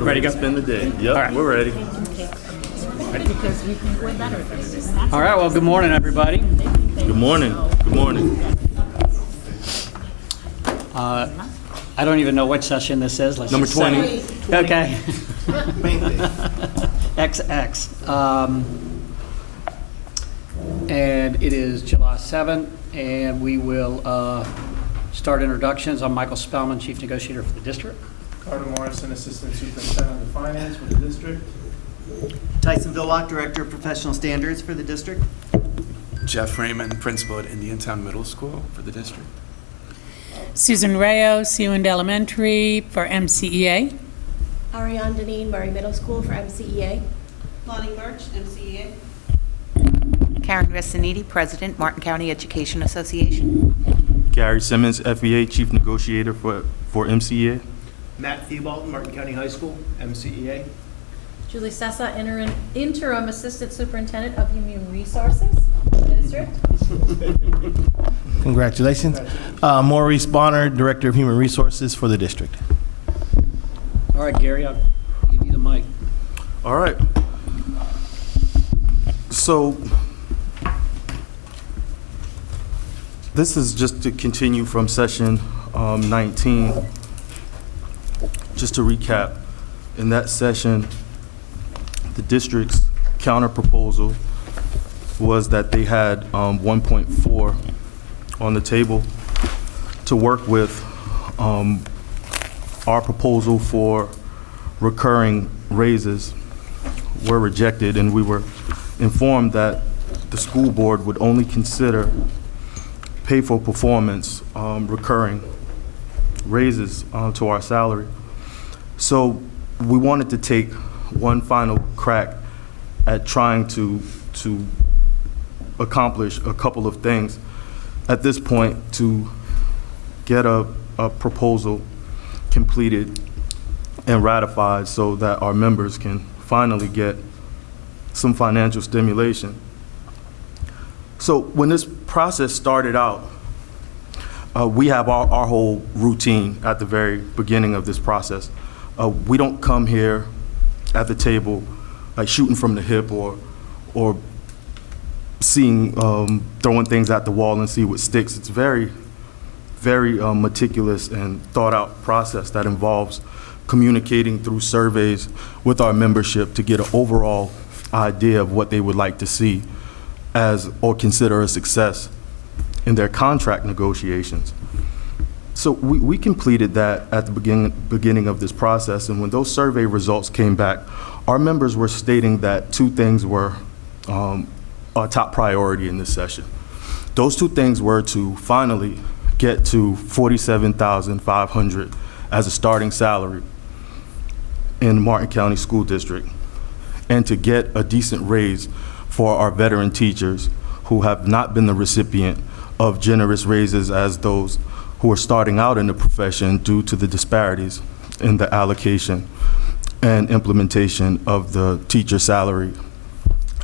Ready to go? Spend the day. Yep, right. we're ready. Because you think we're better than this. All right, well, good morning, everybody. Good morning. Good morning. I don't even know which session this is. Let's Number just say. 20. Okay. XX. And it is July 7th, and we will start introductions. I'm Michael Spellman, Chief Negotiator for the district. Carter Morrison, Assistant Superintendent of Finance for the district. Tyson Villock, Director of Professional Standards for the district. Jeff Raymond, Principal at Indiantown Middle School for the district. Susan Rayo, Seward Elementary for MCEA. Ariane Deneen, Murray Middle School for MCEA. Lonnie Birch, MCEA. Karen Resiniti, President, Martin County Education Association. Gary Simmons, FEA Chief Negotiator for MCEA. Matt Thibault, Martin County High School, MCEA. Julie Sessa, Interim Assistant Superintendent of Human Resources for the district. Congratulations. Maurice Bonner, Director of Human Resources for the district. All right, Gary, I'll give you the mic. All right. So this is just to continue from session 19. Just to recap, in that session, the district's counter proposal was that they had 1.4 on the table to work with. Our proposal for recurring raises were rejected, and we were informed that the school board would only consider pay for performance recurring raises to our salary. So we wanted to take one final crack at trying to accomplish a couple of things at this point to get a proposal completed and ratified so that our members can finally get some financial stimulation. So when this process started out, we have our whole routine at the very beginning of this process. We don't come here at the table like shooting from the hip or seeing, throwing things at the wall and see what sticks. It's very meticulous and thought out process that involves communicating through surveys with our membership to get an overall idea of what they would like to see as or consider a success in their contract negotiations. So we completed that at the beginning of this process, and when those survey results came back, our members were stating that two things were a top priority in this session. Those two things were to finally get to $47,500 as a starting salary in Martin County School District, and to get a decent raise for our veteran teachers who have not been the recipient of generous raises as those who are starting out in the profession due to the disparities in the allocation and implementation of the teacher salary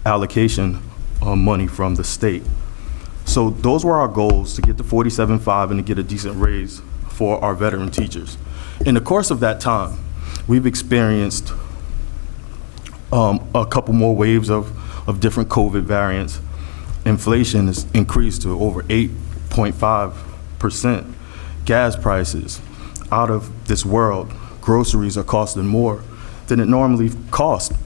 allocation money from the state. So those were our goals, to get to $47,500 and to get a decent raise for our veteran teachers. In the course of that time, we've experienced a couple more waves of different COVID variants. Inflation has increased to over 8.5%. Gas prices out of this world. Groceries are costing more than it normally costs.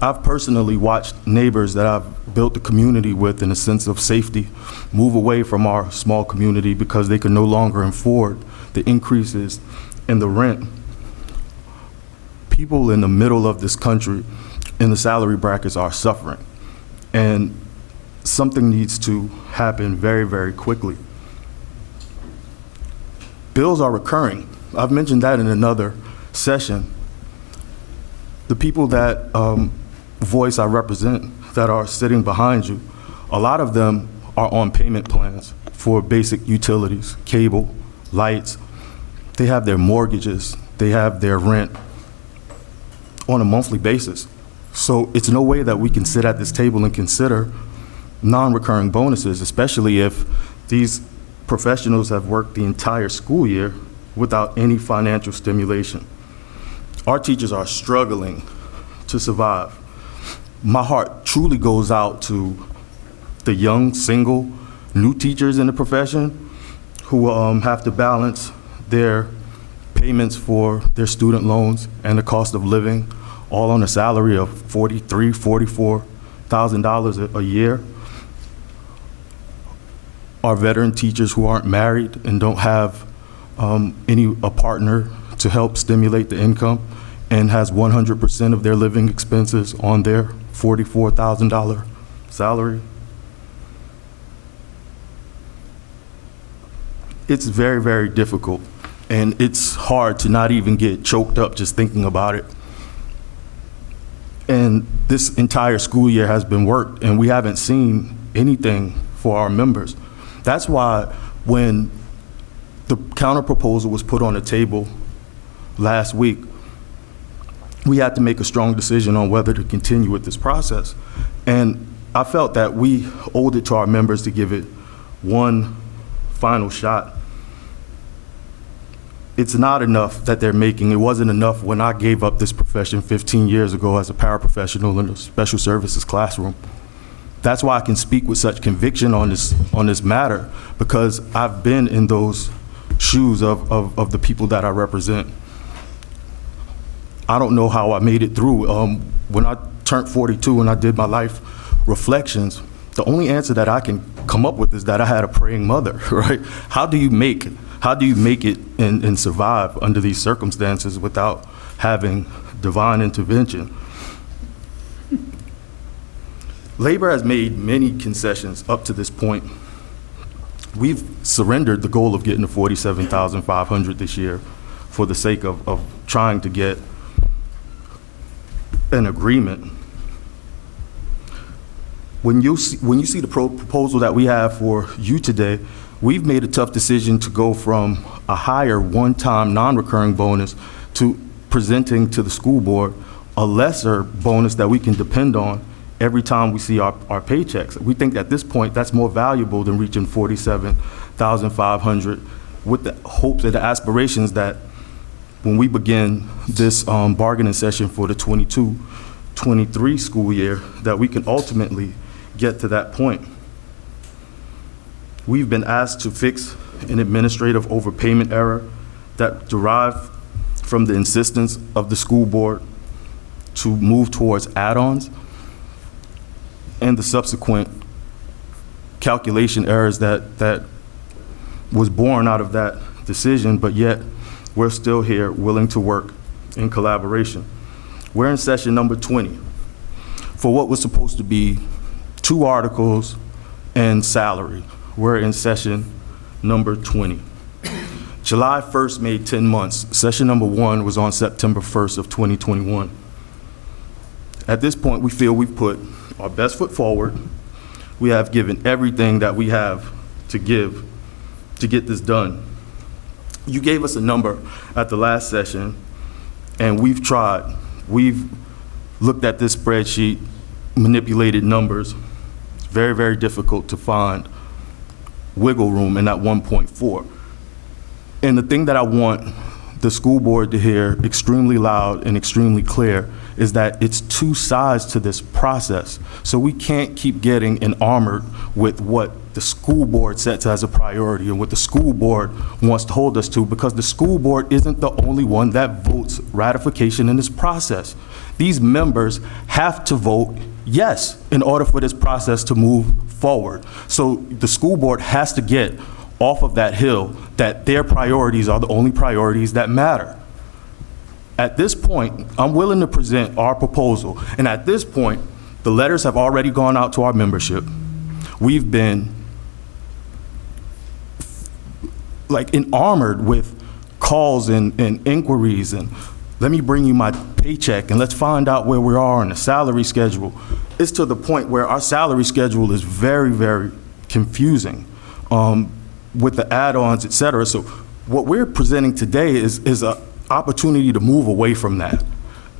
I've personally watched neighbors that I've built a community with in a sense of safety move away from our small community because they can no longer afford the increases in the rent. People in the middle of this country in the salary brackets are suffering, and something needs to happen very, very quickly. Bills are recurring. I've mentioned that in another session. The people that voice I represent that are sitting behind you, a lot of them are on payment plans for basic utilities, cable, lights. They have their mortgages, they have their rent on a monthly basis. So it's no way that we can sit at this table and consider non-recurring bonuses, especially if these professionals have worked the entire school year without any financial stimulation. Our teachers are struggling to survive. My heart truly goes out to the young, single, new teachers in the profession who have to balance their payments for their student loans and the cost of living, all on a salary of $43,000, $44,000 a year. Our veteran teachers who aren't married and don't have a partner to help stimulate the income and has 100% of their living expenses on their $44,000 salary. It's very, very difficult, and it's hard to not even get choked up just thinking about it. And this entire school year has been worked, and we haven't seen anything for our members. That's why when the counter proposal was put on the table last week, we had to make a strong decision on whether to continue with this process. And I felt that we owed it to our members to give it one final shot. It's not enough that they're making. It wasn't enough when I gave up this profession 15 years ago as a paraprofessional in a special services classroom. That's why I can speak with such conviction on this matter, because I've been in those shoes of the people that I represent. I don't know how I made it through. When I turned 42 and I did my life reflections, the only answer that I can come up with is that I had a praying mother, right? How do you make it and survive under these circumstances without having divine intervention? Labor has made many concessions up to this point. We've surrendered the goal of getting to $47,500 this year for the sake of trying to get an agreement. When you see the proposal that we have for you today, we've made a tough decision to go from a higher one-time non-recurring bonus to presenting to the school board a lesser bonus that we can depend on every time we see our paychecks. We think at this point that's more valuable than reaching $47,500, with the hopes and the aspirations that when we begin this bargaining session for the 22-23 school year, that we can ultimately get to that point. We've been asked to fix an administrative overpayment error that derived from the insistence of the school board to move towards add-ons and the subsequent calculation errors that was born out of that decision, but yet we're still here willing to work in collaboration. We're in session number 20 for what was supposed to be 2 articles and salary. We're in session number 20. July 1st made 10 months. Session number 1 was on September 1st of 2021. At this point, we feel we've put our best foot forward. We have given everything that we have to give to get this done. You gave us a number at the last session, and we've tried. We've looked at this spreadsheet, manipulated numbers. It's very, very difficult to find wiggle room in that 1.4. And the thing that I want the school board to hear extremely loud and extremely clear is that it's 2 sides to this process. So we can't keep getting enamored with what the school board sets as a priority and what the school board wants to hold us to, because the school board isn't the only one that votes ratification in this process. These members have to vote yes in order for this process to move forward. So the school board has to get off of that hill that their priorities are the only priorities that matter. At this point, I'm willing to present our proposal, and at this point, the letters have already gone out to our membership. We've been enamored with calls and inquiries, and let me bring you my paycheck, and let's find out where we are on the salary schedule. It's to the point where our salary schedule is very, very confusing with the add-ons, et cetera. So what we're presenting today is an opportunity to move away from that.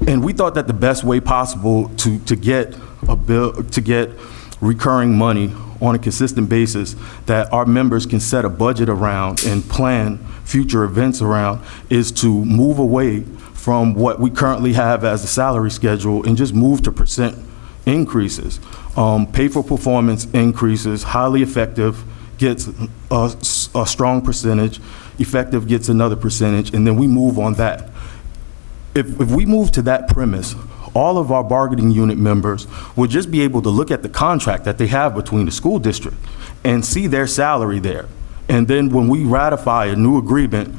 And we thought that the best way possible to get recurring money on a consistent basis that our members can set a budget around and plan future events around is to move away from what we currently have as a salary schedule and just move to percent increases. Pay for performance increases, highly effective gets a strong percentage, effective gets another percentage, and then we move on that. If we move to that premise, all of our bargaining unit members will just be able to look at the contract that they have between the school district and see their salary there. And then when we ratify a new agreement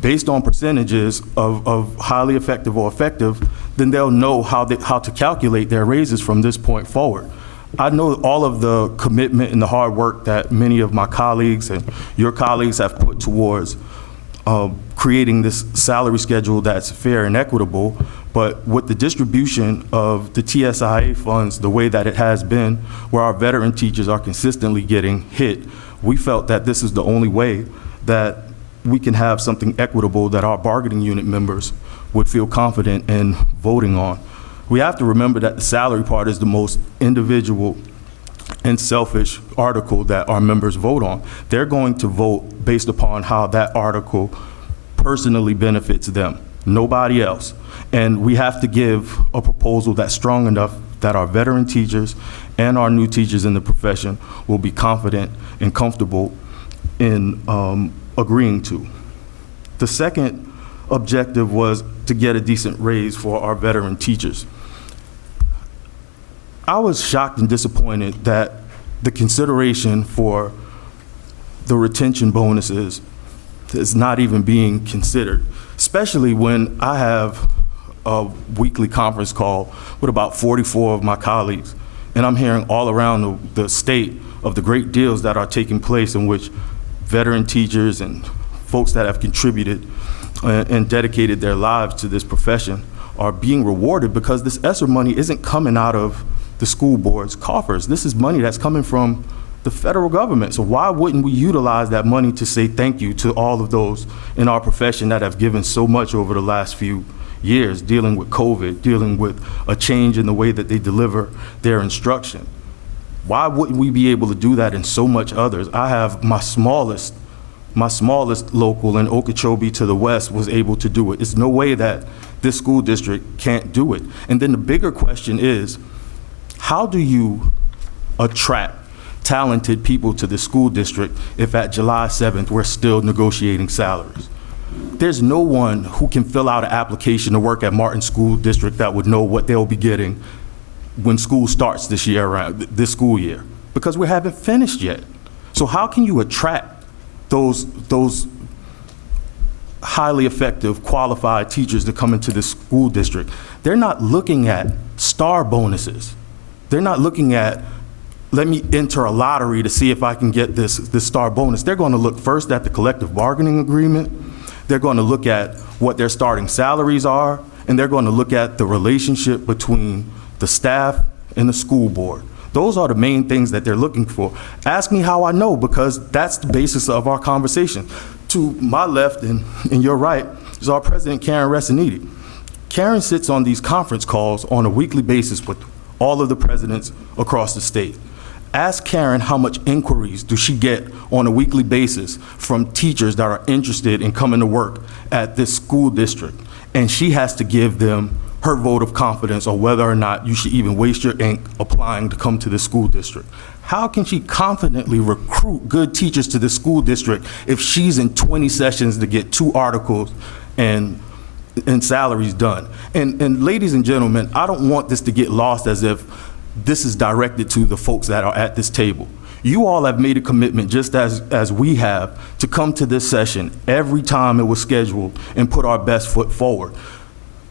based on percentages of highly effective or effective, then they'll know how to calculate their raises from this point forward. I know all of the commitment and the hard work that many of my colleagues and your colleagues have put towards creating this salary schedule that's fair and equitable, but with the distribution of the TSIA funds the way that it has been, where our veteran teachers are consistently getting hit, we felt that this is the only way that we can have something equitable that our bargaining unit members would feel confident in voting on. We have to remember that the salary part is the most individual and selfish article that our members vote on. They're going to vote based upon how that article personally benefits them, nobody else. And we have to give a proposal that's strong enough that our veteran teachers and our new teachers in the profession will be confident and comfortable in agreeing to. The second objective was to get a decent raise for our veteran teachers. I was shocked and disappointed that the consideration for the retention bonuses is not even being considered, especially when I have a weekly conference call with about 44 of my colleagues, and I'm hearing all around the state of the great deals that are taking place in which veteran teachers and folks that have contributed and dedicated their lives to this profession are being rewarded because this ESSER money isn't coming out of the school board's coffers. This is money that's coming from the federal government. So why wouldn't we utilize that money to say thank you to all of those in our profession that have given so much over the last few years, dealing with COVID, dealing with a change in the way that they deliver their instruction? Why wouldn't we be able to do that in so much others? I have my smallest local in Okeechobee to the west was able to do it. It's no way that this school district can't do it. And then the bigger question is, how do you attract talented people to the school district if at July 7th we're still negotiating salaries? There's no one who can fill out an application to work at Martin School District that would know what they'll be getting when school starts this school year, because we haven't finished yet. So how can you attract those highly effective, qualified teachers to come into the school district? They're not looking at star bonuses. They're not looking at, let me enter a lottery to see if I can get this star bonus. They're going to look first at the collective bargaining agreement. They're going to look at what their starting salaries are, and they're going to look at the relationship between the staff and the school board. Those are the main things that they're looking for. Ask me how I know, because that's the basis of our conversation. To my left and your right is our president, Karen Resiniti. Karen sits on these conference calls on a weekly basis with all of the presidents across the state. Ask Karen how much inquiries do she get on a weekly basis from teachers that are interested in coming to work at this school district. And she has to give them her vote of confidence on whether or not you should even waste your ink applying to come to the school district. How can she confidently recruit good teachers to the school district if she's in 20 sessions to get 2 articles and salaries done? And ladies and gentlemen, I don't want this to get lost as if this is directed to the folks that are at this table. You all have made a commitment, just as we have, to come to this session every time it was scheduled and put our best foot forward.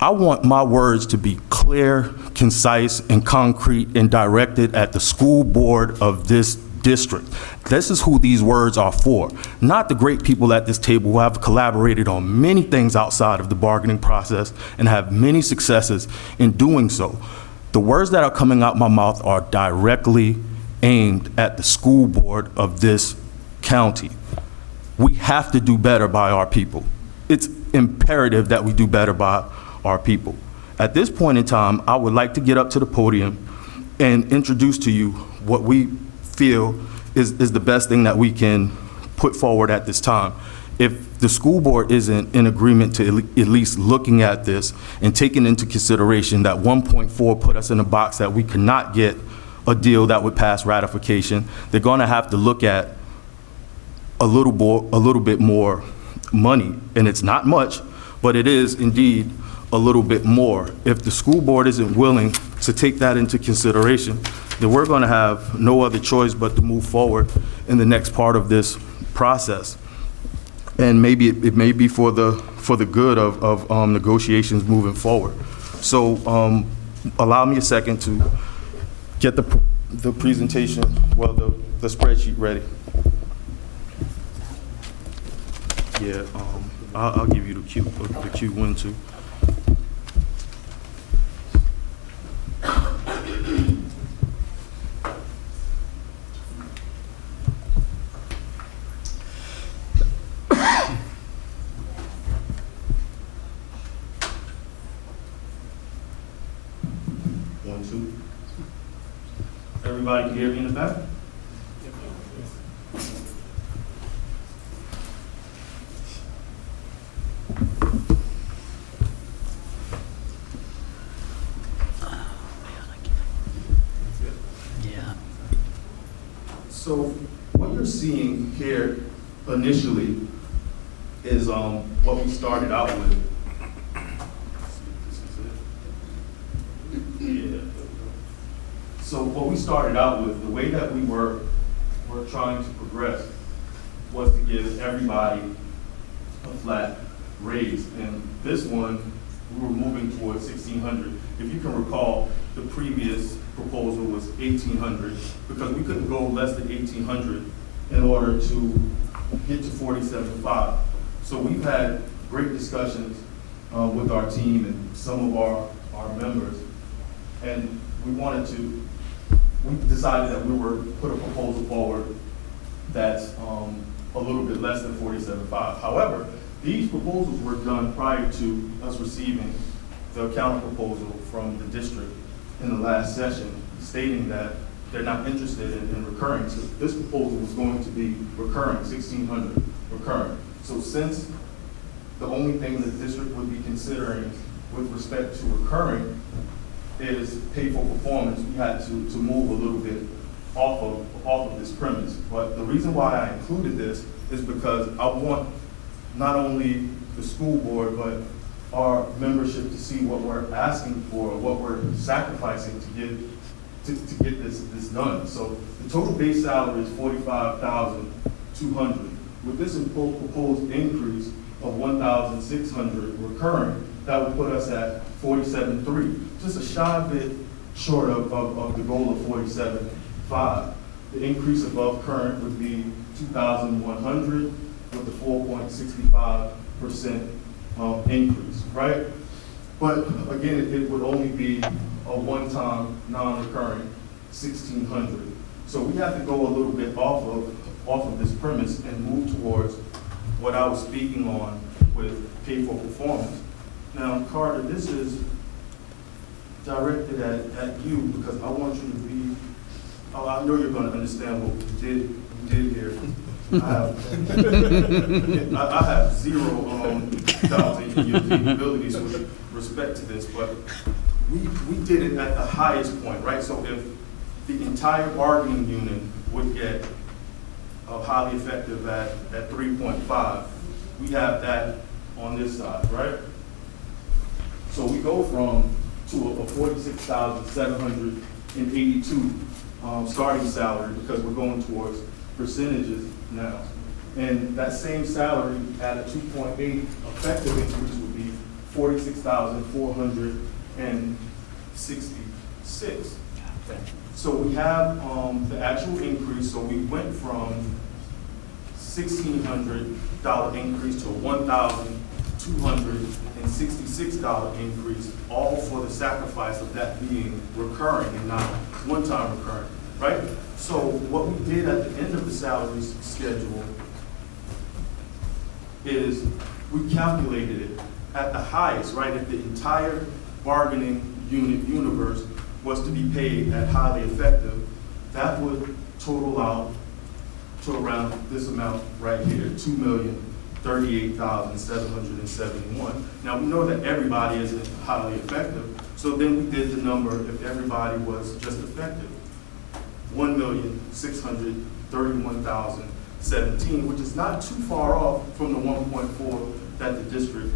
I want my words to be clear, concise, and concrete, and directed at the school board of this district. This is who these words are for, not the great people at this table who have collaborated on many things outside of the bargaining process and have many successes in doing so. The words that are coming out my mouth are directly aimed at the school board of this county. We have to do better by our people. It's imperative that we do better by our people. At this point in time, I would like to get up to the podium and introduce to you what we feel is the best thing that we can put forward at this time. If the school board isn't in agreement to at least looking at this and taking into consideration that 1.4 put us in a box that we could not get a deal that would pass ratification, they're going to have to look at a little bit more money. And it's not much, but it is indeed a little bit more. If the school board isn't willing to take that into consideration, then we're going to have no other choice but to move forward in the next part of this process. And maybe it may be for the good of negotiations moving forward. So allow me a second to get the presentation, well, the spreadsheet ready. Yeah, I'll give you the Q1 too. Everybody can hear me in the back? Yeah. So what you're seeing here initially is what we started out with. Yeah. So what we started out with, the way that we were trying to progress was to give everybody a flat raise. And this one, we were moving towards 1,600. If you can recall, the previous proposal was 1,800 because we couldn't go less than 1,800 in order to get to 47.5. So we've had great discussions with our team and some of our members. And we decided that we were put a proposal forward that's a little bit less than 47.5. However, these proposals were done prior to us receiving the counter proposal from the district in the last session, stating that they're not interested in recurring. So this proposal was going to be recurring, 1,600 recurring. So since the only thing the district would be considering with respect to recurring is pay for performance, we had to move a little bit off of this premise. But the reason why I included this is because I want not only the school board, but our membership to see what we're asking for, what we're sacrificing to get this done. So the total base salary is $45,200. With this proposed increase of $1,600 recurring, that would put us at 47.3, just a shy bit short of the goal of 47.5. The increase above current would be 2,100 with the 4.65% increase, right? But again, it would only be a one-time non-recurring 1,600. So we have to go a little bit off of this premise and move towards what I was speaking on with pay for performance. Now, Carter, this is directed at you because I want you to be, I know you're going to understand what we did here. I have zero doubts in your capabilities with respect to this, but we did it at the highest point, right? So if the entire bargaining unit would get highly effective at 3.5, we have that on this side, right? So we go to a 46,782 starting salary because we're going towards percentages now. And that same salary at a 2.8 effective increase would be 46,466. So we have the actual increase. So we went from $1,600 increase to a $1,266 increase, all for the sacrifice of that being recurring and not one-time recurring, right? So what we did at the end of the salary schedule is we calculated it at the highest, right? If the entire bargaining unit universe was to be paid at highly effective, that would total out to around this amount right here, $2,038,771. Now, we know that everybody isn't highly effective, so then we did the number if everybody was just effective. 1,631,017, which is not too far off from the 1.4 that the district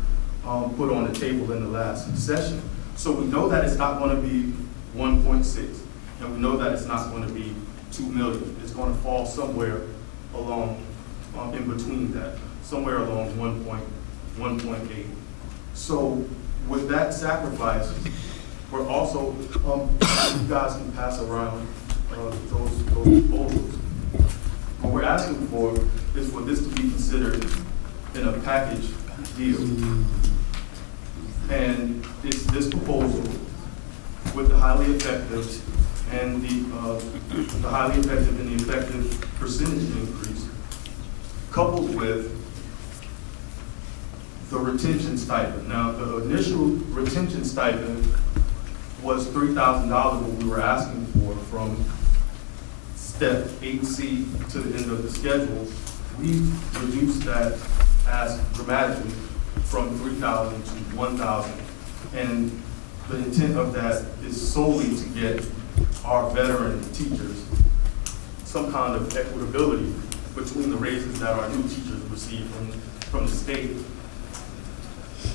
put on the table in the last session. So we know that it's not going to be 1.6, and we know that it's not going to be 2 million. It's going to fall somewhere along, in between that, somewhere along 1.8. So with that sacrifice, we're also, you guys can pass around those proposals. What we're asking for is for this to be considered in a package deal. And it's this proposal with the highly effective and the highly effective and the effective percentage increase, coupled with the retention stipend. Now, the initial retention stipend was $3,000, what we were asking for from step 8C to the end of the schedule. We reduced that as dramatically from 3,000 to 1,000. And the intent of that is solely to get our veteran teachers some kind of equitability between the raises that our new teachers receive from the state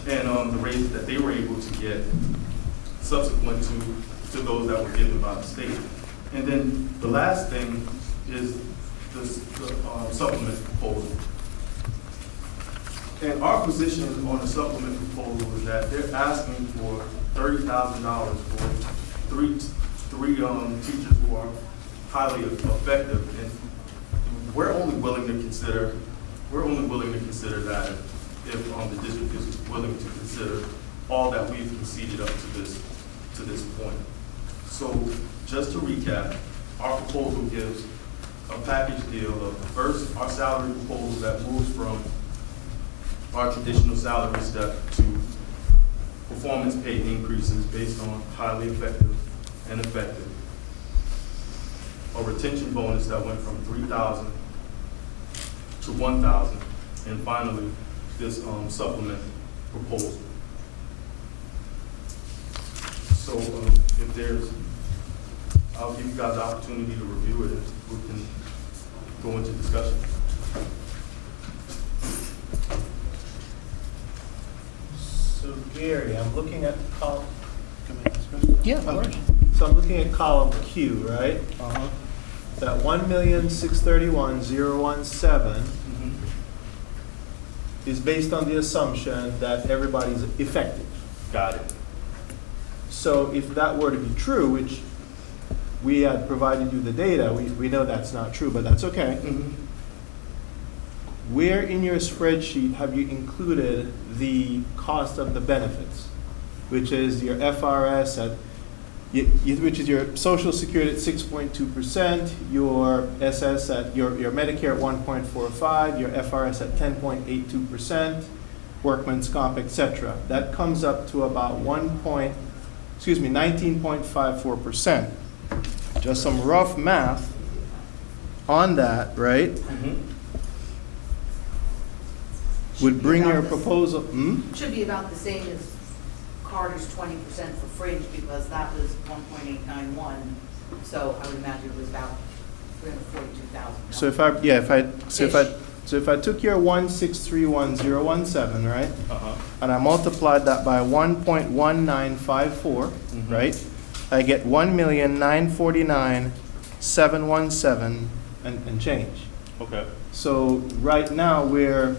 and the raises that they were able to get subsequent to those that were given by the state. And then the last thing is the supplement proposal. And our position on the supplement proposal is that they're asking for $30,000 for three teachers who are highly effective, and we're only willing to consider that if the district is willing to consider all that we've conceded up to this point. So just to recap, our proposal gives a package deal of first our salary proposal that moves from our traditional salary step to performance pay increases based on highly effective and effective. A retention bonus that went from 3,000 to 1,000, and finally this supplement proposal. So if there's, I'll give you guys the opportunity to review it, and we can go into discussion. So Gary, I'm looking at column. Can I ask a question? Yeah, of course. So I'm looking at column Q, right? That 1,631,017 is based on the assumption that everybody's effective. Got it. So if that were to be true, which we had provided you the data, we know that's not true, but that's okay. Where in your spreadsheet have you included the cost of the benefits, which is your FRS at, which is your Social Security at 6.2%, your SS at your Medicare at 1.45, your FRS at 10.82%, workman's comp, etc. That comes up to about 19.54%. Just some rough math on that, right? Would bring your proposal. Should be about the same as Carter's 20% for fringe, because that was 1.891. So I would imagine it was about 342,000. So if I took your 1,631,017, right, and I multiplied that by 1.1954, right, I get 1,949,717 and change. Okay. So right now we're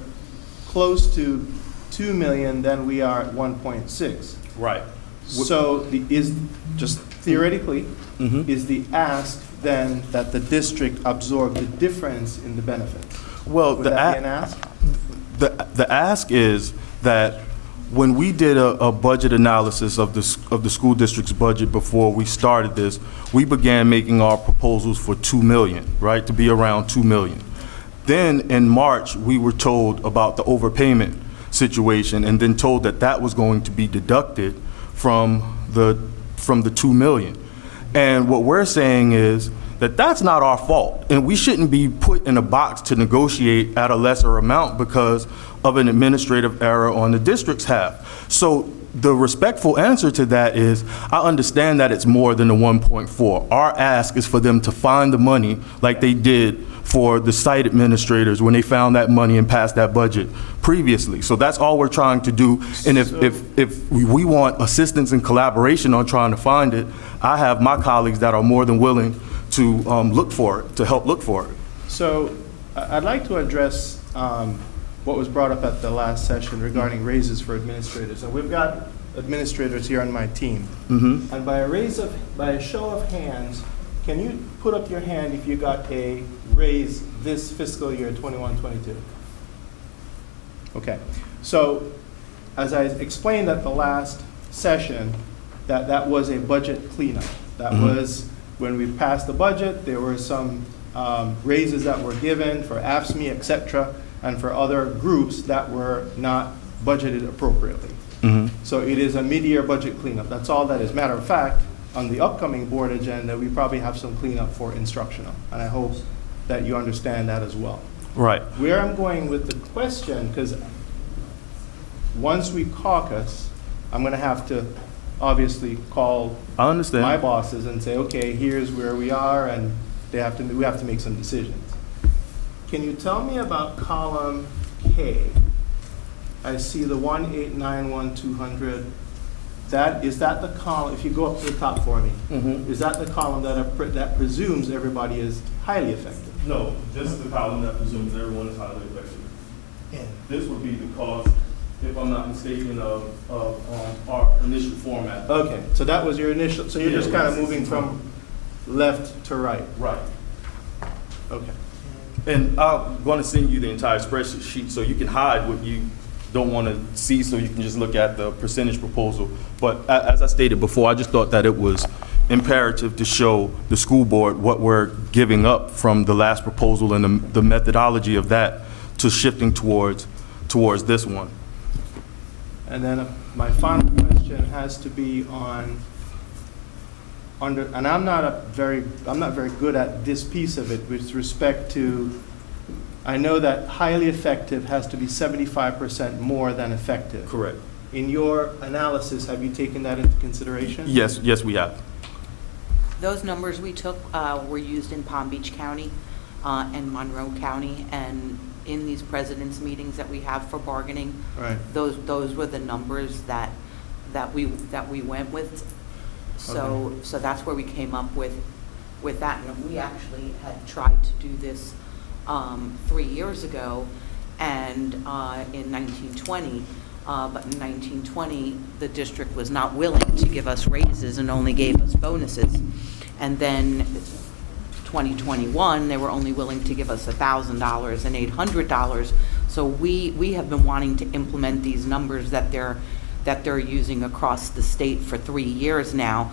close to 2 million, then we are at 1.6. Right. So just theoretically, is the ask then that the district absorb the difference in the benefits? Well, Would that be an ask? the ask is that when we did a budget analysis of the school district's budget before we started this, we began making our proposals for 2 million, right, to be around 2 million. Then in March, we were told about the overpayment situation, and then told that that was going to be deducted from the 2 million. And what we're saying is that that's not our fault. And we shouldn't be put in a box to negotiate at a lesser amount because of an administrative error on the district's half. So the respectful answer to that is, I understand that it's more than the 1.4. Our ask is for them to find the money like they did for the site administrators when they found that money and passed that budget previously. So that's all we're trying to do. And if we want assistance and collaboration on trying to find it, I have my colleagues that are more than willing to look for it, to help look for it. So I'd like to address what was brought up at the last session regarding raises for administrators. And we've got administrators here on my team. And by a show of hands, can you put up your hand if you got a raise this fiscal year, 21-22? Okay. So as I explained at the last session, that was a budget cleanup. That was when we passed the budget, there were some raises that were given for AFSCME, et cetera, and for other groups that were not budgeted appropriately. So it is a mid-year budget cleanup. That's all that is. Matter of fact, on the upcoming board agenda, we probably have some cleanup for instructional. And I hope that you understand that as well. Right. Where I'm going with the question, because once we caucus, I'm going to have to obviously call I understand. my bosses and say, okay, here's where we are, and we have to make some decisions. Can you tell me about column K? I see the 1891200. Is that the column? If you go up to the top for me, is that the column that presumes everybody is highly effective? No, this is the column that presumes everyone is highly effective. This would be the cost, if I'm not mistaken, of our initial format. Okay, so that was your initial. So you're just kind of moving from left to right. Right. Okay. And I'm going to send you the entire spreadsheet so you can hide what you don't want to see, so you can just look at the percentage proposal. But as I stated before, I just thought that it was imperative to show the school board what we're giving up from the last proposal and the methodology of that to shifting towards this one. And then my final question has to be on and I'm not very good at this piece of it with respect to, I know that highly effective has to be 75% more than effective. Correct. In your analysis, have you taken that into consideration? Yes, we have. Those numbers we took were used in Palm Beach County and Monroe County, and in these presidents' meetings that we have for bargaining, Right. those were the numbers that we went with. So that's where we came up with that. And we actually had tried to do this 3 years ago, and in 1920. But in 1920, the district was not willing to give us raises and only gave us bonuses. And then 2021, they were only willing to give us $1,000 and $800. So we have been wanting to implement these numbers that they're using across the state for 3 years now.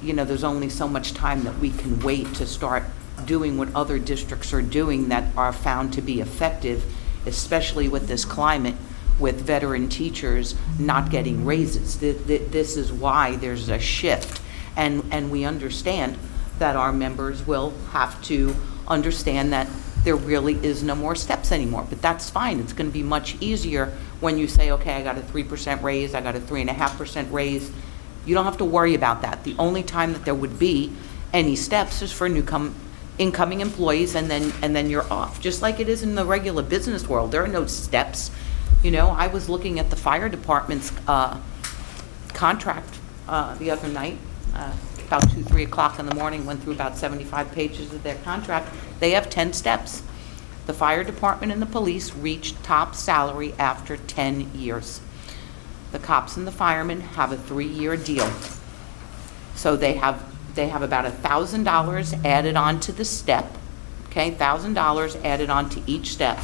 You know, there's only so much time that we can wait to start doing what other districts are doing that are found to be effective, especially with this climate, with veteran teachers not getting raises. This is why there's a shift. And we understand that our members will have to understand that there really is no more steps anymore. But that's fine. It's going to be much easier when you say, okay, I got a 3% raise, I got a 3.5% raise. You don't have to worry about that. The only time that there would be any steps is for incoming employees, and then you're off. Just like it is in the regular business world. There are no steps. You know, I was looking at the fire department's contract the other night, about 2, 3 o'clock in the morning, went through about 75 pages of their contract. They have 10 steps. The fire department and the police reached top salary after 10 years. The cops and the firemen have a 3-year deal. So they have about $1,000 added on to the step, okay, $1,000 added on to each step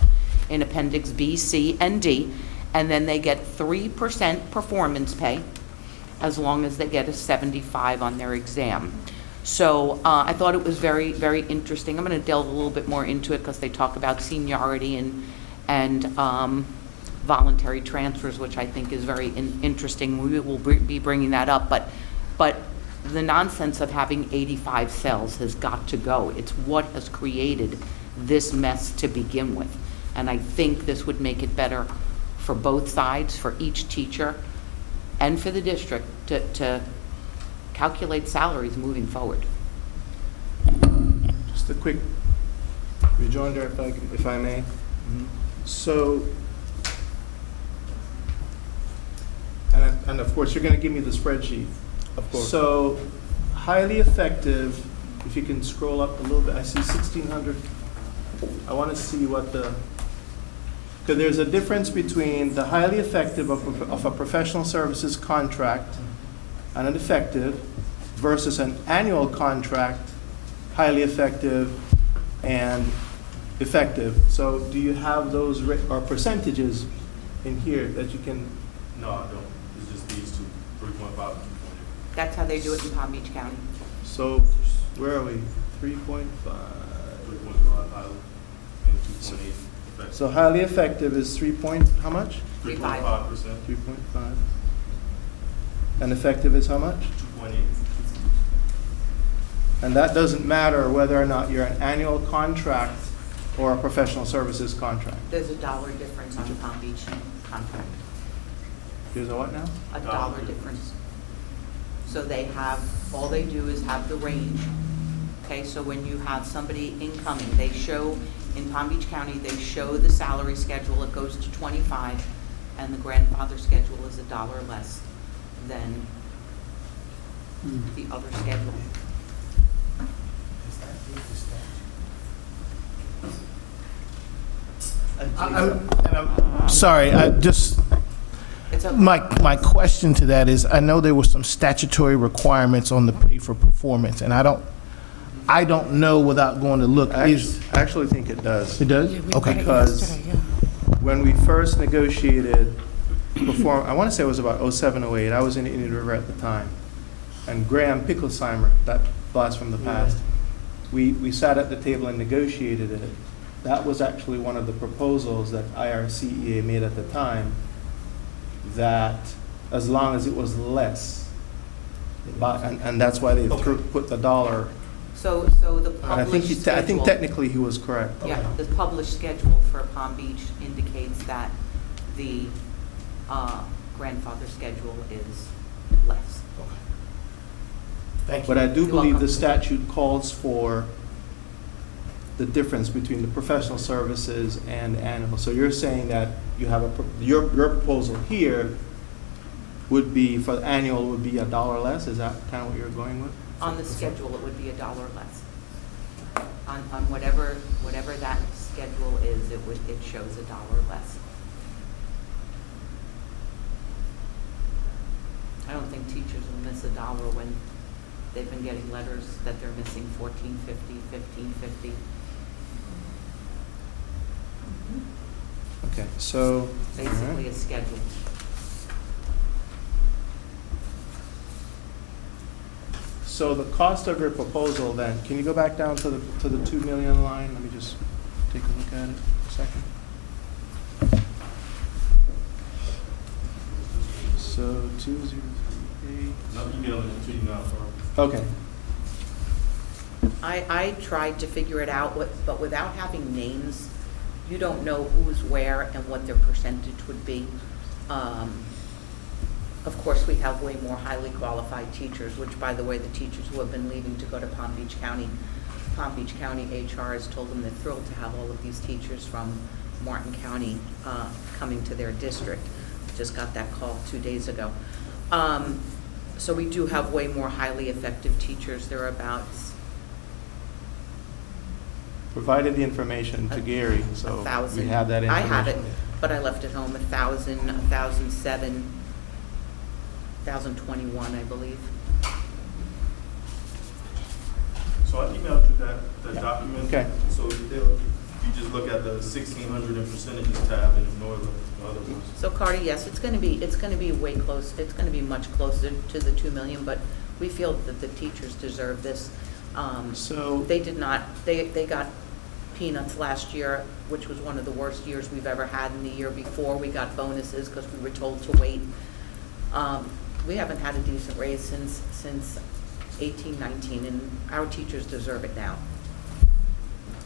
in Appendix B, C, and D, and then they get 3% performance pay as long as they get a 75 on their exam. So I thought it was very, very interesting. I'm going to delve a little bit more into it because they talk about seniority and voluntary transfers, which I think is very interesting. We will be bringing that up, but the nonsense of having 85 cells has got to go. It's what has created this mess to begin with. And I think this would make it better for both sides, for each teacher, and for the district to calculate salaries moving forward. Just a quick rejoinder, if I may. So, and of course, you're going to give me the spreadsheet. Of course. So, highly effective, if you can scroll up a little bit, I see 1,600. I want to see what the, because there's a difference between the highly effective of a professional services contract and an effective versus an annual contract, highly effective and effective. So do you have those or percentages in here that you can? No, I don't. It's just these two, 3.5 and 2.8. That's how they do it in Palm Beach County. So where are we? 3.5. 3.5 highly and 2.8 effective. So highly effective is 3 point, how much? 3.5%. 3.5. And effective is how much? 2.8. And that doesn't matter whether or not you're an annual contract or a professional services contract. There's a dollar difference on the Palm Beach contract. There's a what now? A dollar difference. So they have, all they do is have the range. Okay, so when you have somebody incoming, they show, in Palm Beach County, they show the salary schedule, it goes to 25, and the grandfather schedule is $1 less than the other schedule. I'm sorry, It's okay. my question to that is, I know there were some statutory requirements on the pay for performance, and I don't know without going to look. I actually think it does. It does? Okay. Because when we first negotiated I want to say it was about 07, 08, I was in Indian River at the time. And Graham Picklesheimer, that blast from the past, we sat at the table and negotiated it. That was actually one of the proposals that IRCEA made at the time, that as long as it was less, and that's why they put the dollar. So the And I think published schedule. I think technically he was correct. Yeah, the published schedule for Palm Beach indicates that the grandfather schedule is less. Thank you. But I do You're believe welcome. the statute calls for the difference between the professional services and annual. So you're saying that you have your proposal here would be, for the annual, would be $1 less? Is that kind of what you're going with? On the schedule, it would be $1 less. On whatever that schedule is, it shows $1 less. I don't think teachers will miss $1 when they've been getting letters that they're missing $14.50, $15.50. Okay, so. Basically a schedule. So the cost of your proposal then, can you go back down to the 2 million line? Let me just take a look at it for a second. So 2038. I'm emailing it to you now, sir. Okay. I tried to figure it out, but without having names, you don't know who's where and what their percentage would be. Of course, we have way more highly qualified teachers, which, by the way, the teachers who have been leaving to go to Palm Beach County HR has told them they're thrilled to have all of these teachers from Martin County coming to their district. Just got that call 2 days ago. So we do have way more highly effective teachers. There are about Provided the information to Gary, so 1,000. we have that I information. have it, but I left it home. 1,000, 1,007, 1,021, I believe. So I emailed you that document. Okay. So you just look at the 1,600 in percentages tab and ignore the other ones. So Carter, yes, it's going to be way close. It's going to be much closer to the 2 million, but we feel that the teachers deserve this. So They did not. They got peanuts last year, which was one of the worst years we've ever had. In the year before, we got bonuses because we were told to wait. We haven't had a decent raise since 18, 19, and our teachers deserve it now.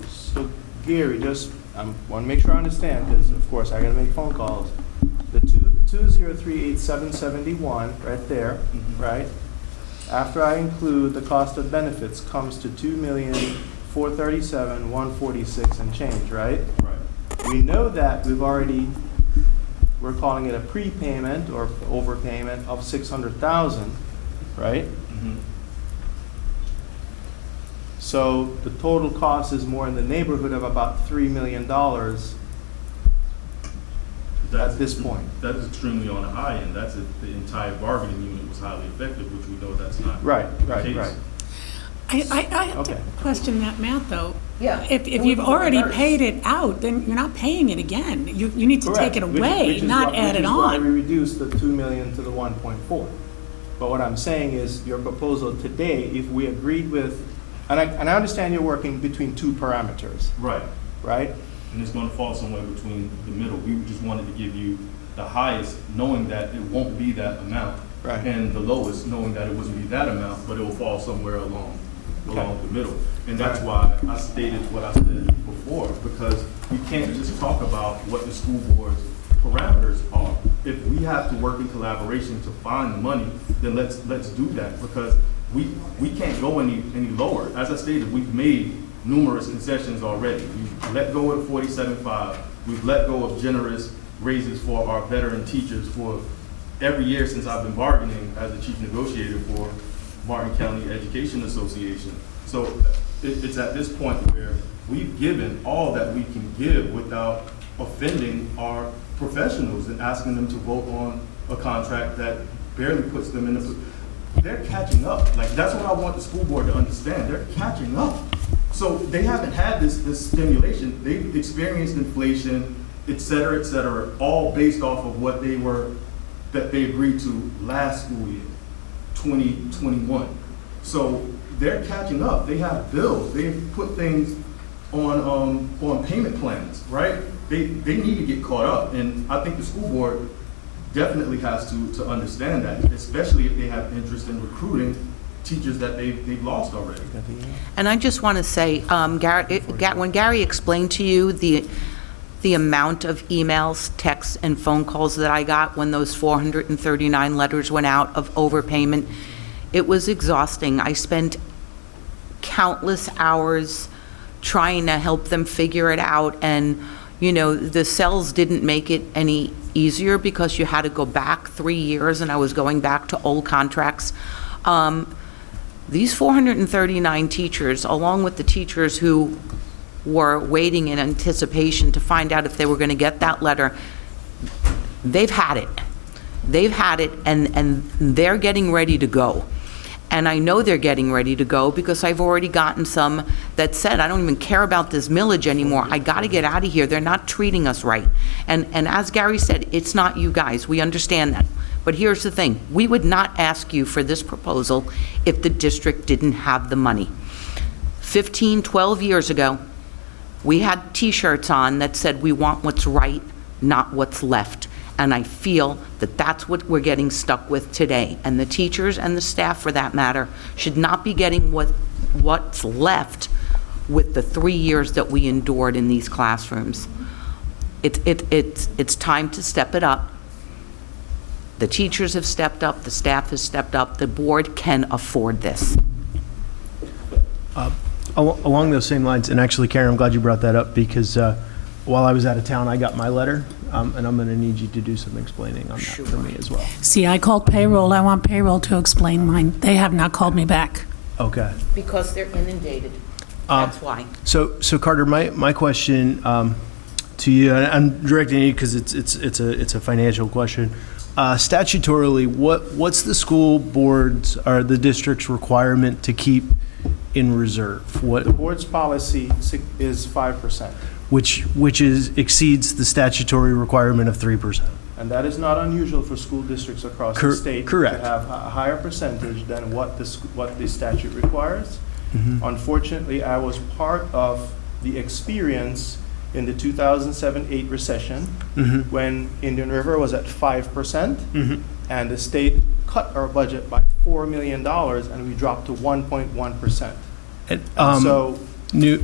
So Gary, just, I want to make sure I understand, because of course I got to make phone calls. The 2,038,771 right there, right? After I include the cost of benefits comes to 2,437,146 and change, right? Right. We know that we're calling it a prepayment or overpayment of 600,000, right? So the total cost is more in the neighborhood of about $3 million at this point. That is extremely on the high end. That's if the entire bargaining unit was highly effective, which we know that's not Right. the case. I have Okay. to question that math, though. Yeah. If you've already paid it out, then you're not paying it again. You need to take it Correct. away, Which is not add it Which is why on. we reduced the 2 million to the 1.4. But what I'm saying is your proposal today, if we agreed with, and I understand you're working between two parameters, Right. right? And it's going to fall somewhere between the middle. We just wanted to give you the highest, knowing that it won't be that amount. Right. And the lowest, knowing that it wouldn't be that amount, but it will fall somewhere along the middle. And that's why I stated what I said before, because you can't just talk about what the school board's parameters are. If we have to work in collaboration to find the money, then let's do that, because we can't go any lower. As I stated, we've made numerous concessions already. We've let go of 47.5. We've let go of generous raises for our veteran teachers for every year since I've been bargaining as the chief negotiator for Martin County Education Association. So it's at this point where we've given all that we can give without offending our professionals and asking them to vote on a contract that barely puts them in the, they're catching up. Like, that's what I want the school board to understand. They're catching up. So they haven't had this stimulation. They've experienced inflation, et cetera, all based off of what they agreed to last school year, 2021. So they're catching up. They have bills. They've put things on payment plans, right? They need to get caught up. And I think the school board definitely has to understand that, especially if they have interest in recruiting teachers that they've lost already. And I just want to say, when Gary explained to you the amount of emails, texts, and phone calls that I got when those 439 letters went out of overpayment, it was exhausting. I spent countless hours trying to help them figure it out, and the cells didn't make it any easier because you had to go back 3 years, and I was going back to old contracts. These 439 teachers, along with the teachers who were waiting in anticipation to find out if they were going to get that letter, they've had it. They've had it, and they're getting ready to go. And I know they're getting ready to go because I've already gotten some that said, I don't even care about this millage anymore. I got to get out of here. They're not treating us right. And as Gary said, it's not you guys. We understand that. But here's the thing. We would not ask you for this proposal if the district didn't have the money. 15, 12 years ago, we had T-shirts on that said, we want what's right, not what's left. And I feel that that's what we're getting stuck with today. And the teachers and the staff, for that matter, should not be getting what's left with the 3 years that we endured in these classrooms. It's time to step it up. The teachers have stepped up, the staff has stepped up, the board can afford this. Along those same lines, and actually, Karen, I'm glad you brought that up because while I was out of town, I got my letter, and I'm going to need you to do some explaining on that for me as well. See, I called payroll. I want payroll to explain mine. They have not called me back. Okay. Because they're inundated, that's why. So Carter, my question to you, and I'm directing you because it's a financial question. Statutorily, what's the school board's or the district's requirement to keep in reserve? The board's policy is 5%. Which exceeds the statutory requirement of 3%. And that is not unusual for school districts across the state. Correct. To have a higher percentage than what the statute requires. Mm-hmm. Unfortunately, I was part of the experience in the 2007-8 recession when Indian River was at 5%, and the state cut our budget by $4 million, and we dropped to 1.1%. And, So, new,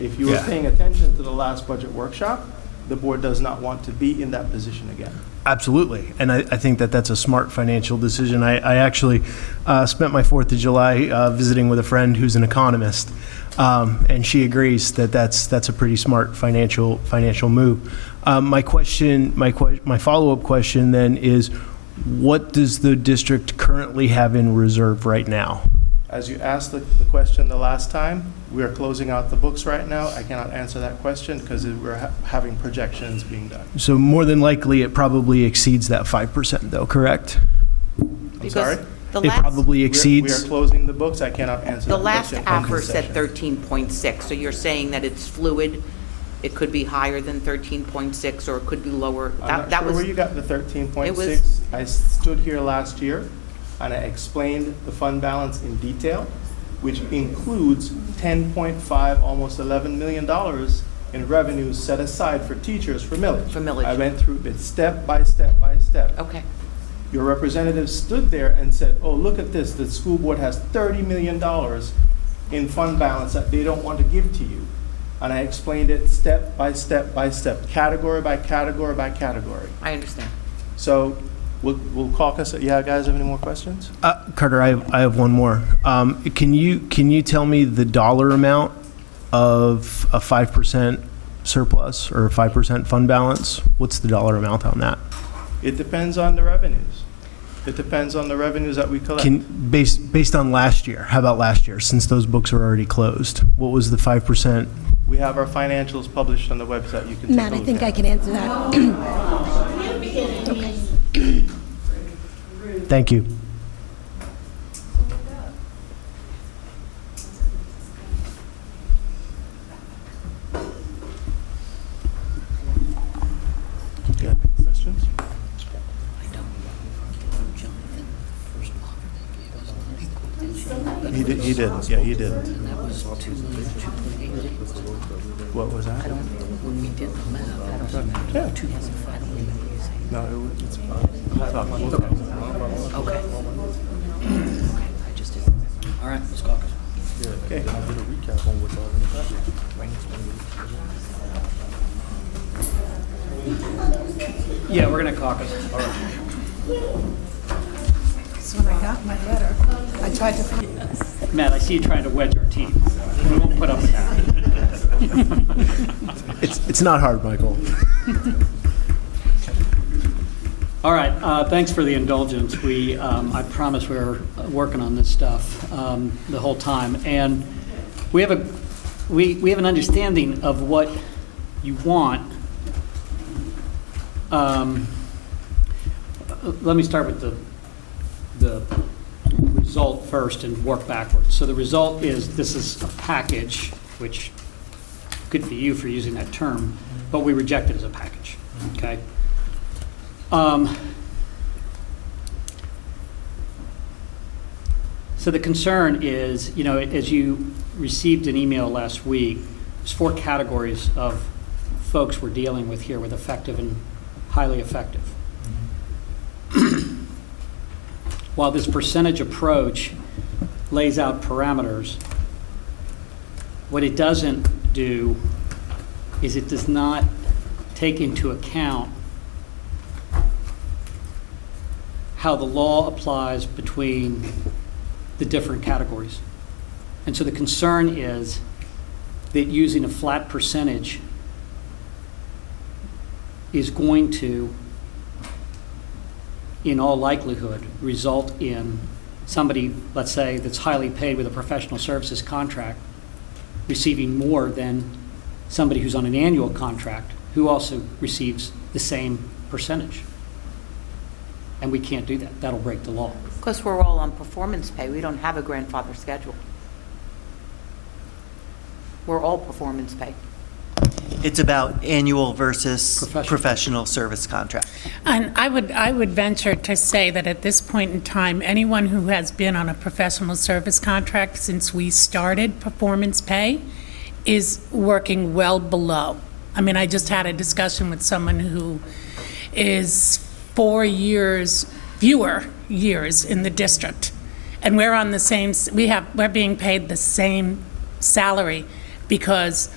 if you were Yeah. paying attention to the last budget workshop, the board does not want to be in that position again. Absolutely, and I think that that's a smart financial decision. I actually spent my 4th of July visiting with a friend who's an economist, and she agrees that that's a pretty smart financial move. My follow-up question then is, what does the district currently have in reserve right now? As you asked the question the last time, we are closing out the books right now. I cannot answer that question because we're having projections being done. So more than likely, it probably exceeds that 5%, though, correct? I'm sorry? The It last, probably We exceeds. are closing the books. I cannot answer the that last question. AFR said 13.6, so you're saying that it's fluid? It could be higher than 13.6, or it could be lower? I'm That not sure was where you got the 13.6. It was- I stood here last year and I explained the fund balance in detail, which includes 10.5, almost $11 million in revenues set aside for teachers for millage. For millage. I went through it step by step by step. Okay. Your representative stood there and said, oh, look at this, the school board has $30 million in fund balance that they don't want to give to you. And I explained it step by step by step, category by category by category. I understand. So we'll caucus. Yeah, guys, have any more questions? Carter, I have one more. Can you tell me the dollar amount of a 5% surplus or a 5% fund balance? What's the dollar amount on that? It depends on the revenues. It depends on the revenues that we collect. Based on last year, how about last year, since those books are already closed? What was the 5%? We have our financials published on the website. You can take Matt, a I look think at I it. can answer that. Thank you. Yeah, questions? He did. Yeah, he did. What was that? When we did the math, I don't remember. Yeah. 2005. No, it's fine. We'll talk. Okay. Okay, I just did. All right, let's caucus. Okay. Yeah, we're gonna caucus. All right. So when I got my letter, I tried to find. Matt, I see you trying to wedge our team. We won't put up with that. It's not hard, Michael. All right, thanks for the indulgence. I promise we're working on this stuff the whole time. And we have an understanding of what you want. Let me start with the result first and work backwards. So the result is this is a package, which good for you for using that term, but we reject it as a package, okay? So the concern is, as you received an email last week, there's 4 categories of folks we're dealing with here with effective and highly effective. While this percentage approach lays out parameters, what it doesn't do is it does not take into account how the law applies between the different categories. And so the concern is that using a flat percentage is going to, in all likelihood, result in somebody, let's say, that's highly paid with a professional services contract receiving more than somebody who's on an annual contract who also receives the same percentage. And we can't do that. That'll break the law. Because we're all on performance pay. We don't have a grandfather schedule. We're all performance pay. It's about annual versus Professional. professional service contract. And I would venture to say that at this point in time, anyone who has been on a professional service contract since we started performance pay is working well below. I mean, I just had a discussion with someone who is 4 years, fewer years in the district And we're on the same, we're being paid the same salary because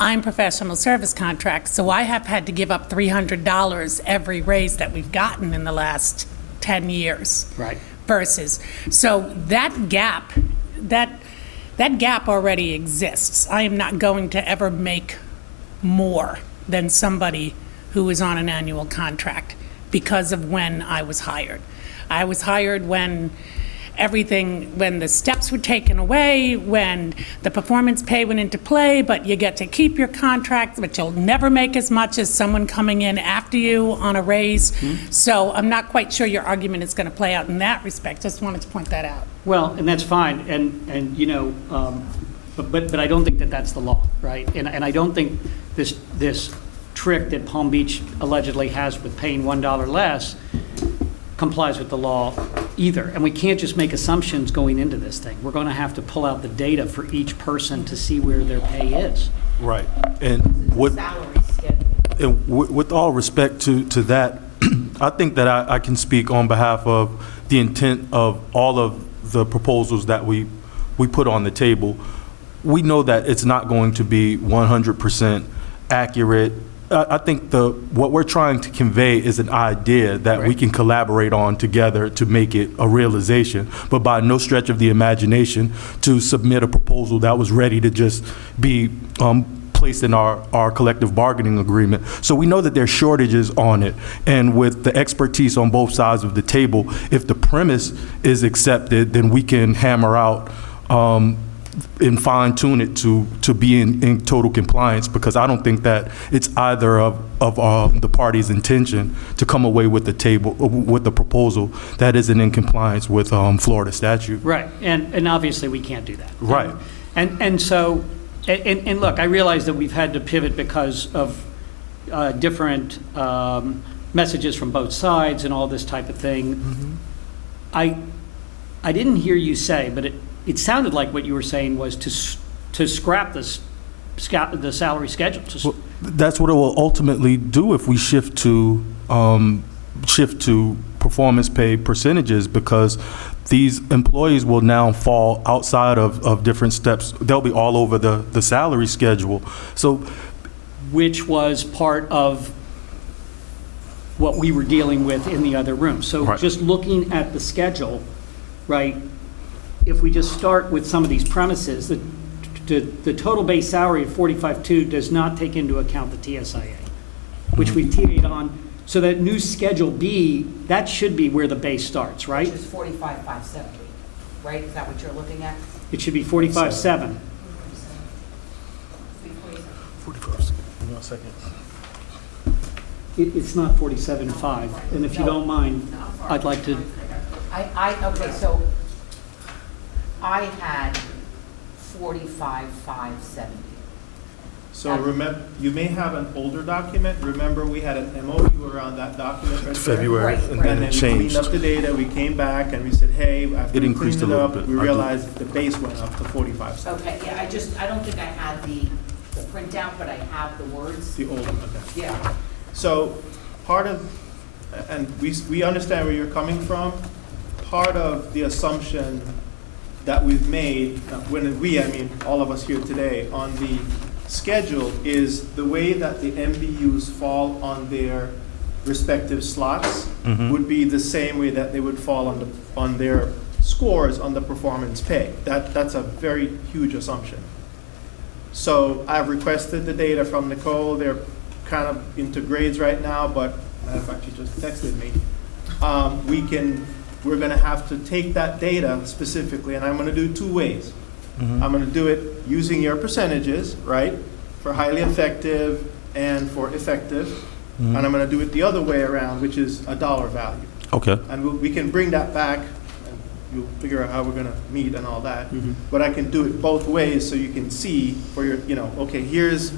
I'm professional service contract, so I have had to give up $300 every raise that we've gotten in the last 10 years. Right. Versus, so that gap already exists. I am not going to ever make more than somebody who is on an annual contract because of when I was hired. I was hired when when the steps were taken away, when the performance pay went into play, but you get to keep your contract, but you'll never make as much as someone coming in after you on a raise. So I'm not quite sure your argument is going to play out in that respect. Just wanted to point that out. Well, and that's fine, and you know, but I don't think that that's the law, right? And I don't think this trick that Palm Beach allegedly has with paying $1 less complies with the law either. And we can't just make assumptions going into this thing. We're going to have to pull out the data for each person to see where their pay is. Right. And with all respect to that, I think that I can speak on behalf of the intent of all of the proposals that we put on the table. We know that it's not going to be 100% accurate. I think what we're trying to convey is an idea that we can collaborate on together to make it a realization, but by no stretch of the imagination to submit a proposal that was ready to just be placed in our collective bargaining agreement. So we know that there's shortages on it, and with the expertise on both sides of the table, if the premise is accepted, then we can hammer out and fine-tune it to be in total compliance, because I don't think that it's either of the party's intention to come away with a proposal that isn't in compliance with Florida statute. Right, and obviously we can't do that. Right. And so, and look, I realize that we've had to pivot because of different messages from both sides and all this type of thing. I didn't hear you say, but it sounded like what you were saying was to scrap the salary schedule. Well, that's what it will ultimately do if we shift to performance pay percentages, because these employees will now fall outside of different steps. They'll be all over the salary schedule. So, which was part of what we were dealing with in the other room. So just looking at the schedule, right? If we just start with some of these premises, the total base salary of 45.2 does not take into account the TSIA, which we TA'd on. So that new Schedule B, that should be where the base starts, right? Which is 45,570, right? Is that what you're looking at? It should be 45.7. 45. One second. It's not 47.5. And if you don't mind, I'd like to. Okay, so I had 45,570. So remember, you may have an older document. Remember, we had an MOU around that document right there? February, and then it we changed. cleaned up the data, we came back and we said, hey, after It we increased cleaned a it little up, bit. we realized the base went up to 45,700. Okay, yeah, I don't think I had the printout, but I have the words. The old one, okay. Yeah. So part of, and we understand where you're coming from, part of the assumption that we've made, when we, I mean, all of us here today, on the schedule is the way that the MBUs fall on their respective slots would be the same way that they would fall on their scores on the performance pay. That's a very huge assumption. So I've requested the data from Nicole. They're kind of into grades right now, but matter of fact, she just texted me. We're going to have to take that data specifically, and I'm going to do two ways. I'm going to do it using your percentages, right, for highly effective and for effective, and I'm going to do it the other way around, which is a dollar value. Okay. And we can bring that back, and you'll figure out how we're going to meet and all that. But I can do it both ways so you can see for your, okay, here's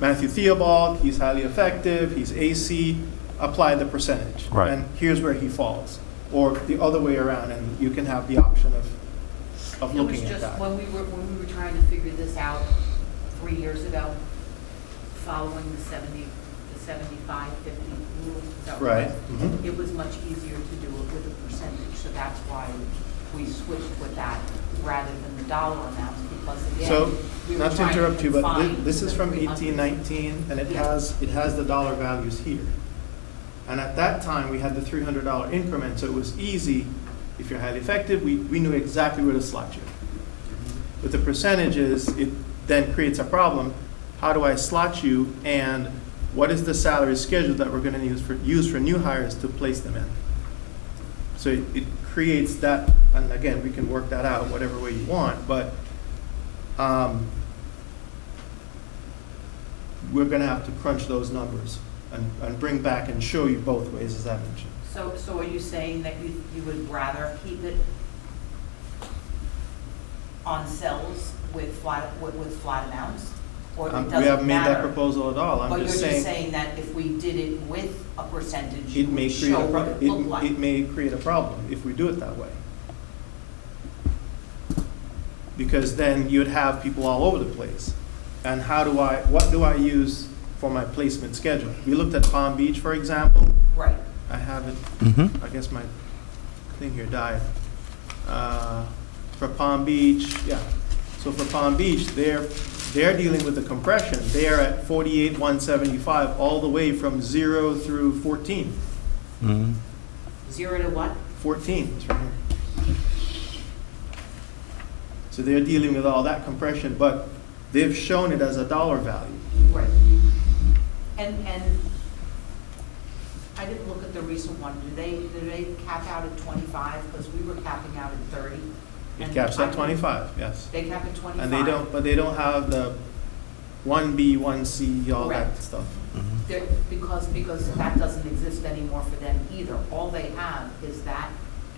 Matthew Theobald, he's highly effective, he's AC, apply the percentage. Right. And here's where he falls. Or the other way around, and you can have the option of looking at that. It was just when we were trying to figure this out 3 years ago, following the 75, 50 rule. Right. It was much easier to do it with a percentage, so that's why we switched with that rather than the dollar amounts, because So, again, we were not to trying to interrupt you, but confine this to is the from 300. 1819, and it has the dollar values here. And at that time, we had the $300 increment, so it was easy. If you're highly effective, we knew exactly where to slot you. With the percentages, it then creates a problem. How do I slot you, and what is the salary schedule that we're going to use for new hires to place them in? So it creates that, and again, we can work that out whatever way you want, but we're going to have to crunch those numbers and bring back and show you both ways, as I mentioned. So are you saying that you would rather keep it on cells with flat amounts? Or it doesn't matter? We haven't made that proposal at all. But I'm you're just just saying saying that if we did it with a percentage, it it may would create show what it looked like. it may create a problem if we do it that way. Because then you'd have people all over the place. And what do I use for my placement schedule? We looked at Palm Beach, for example. Right. I have it, I guess my thing here died. For Palm Beach, yeah. So for Palm Beach, they're dealing with the compression. They are at 48,175 all the way from 0 through 14. 0 to what? 14, it's right here. So they're dealing with all that compression, but they've shown it as a dollar value. Right. And I didn't look at the recent one. Do they cap out at 25? Because we were capping out at 30. It And caps I at think 25, yes. They cap at 25. And they don't have the 1B, 1C, all that Correct. stuff. Because that doesn't exist anymore for them either. All they have is that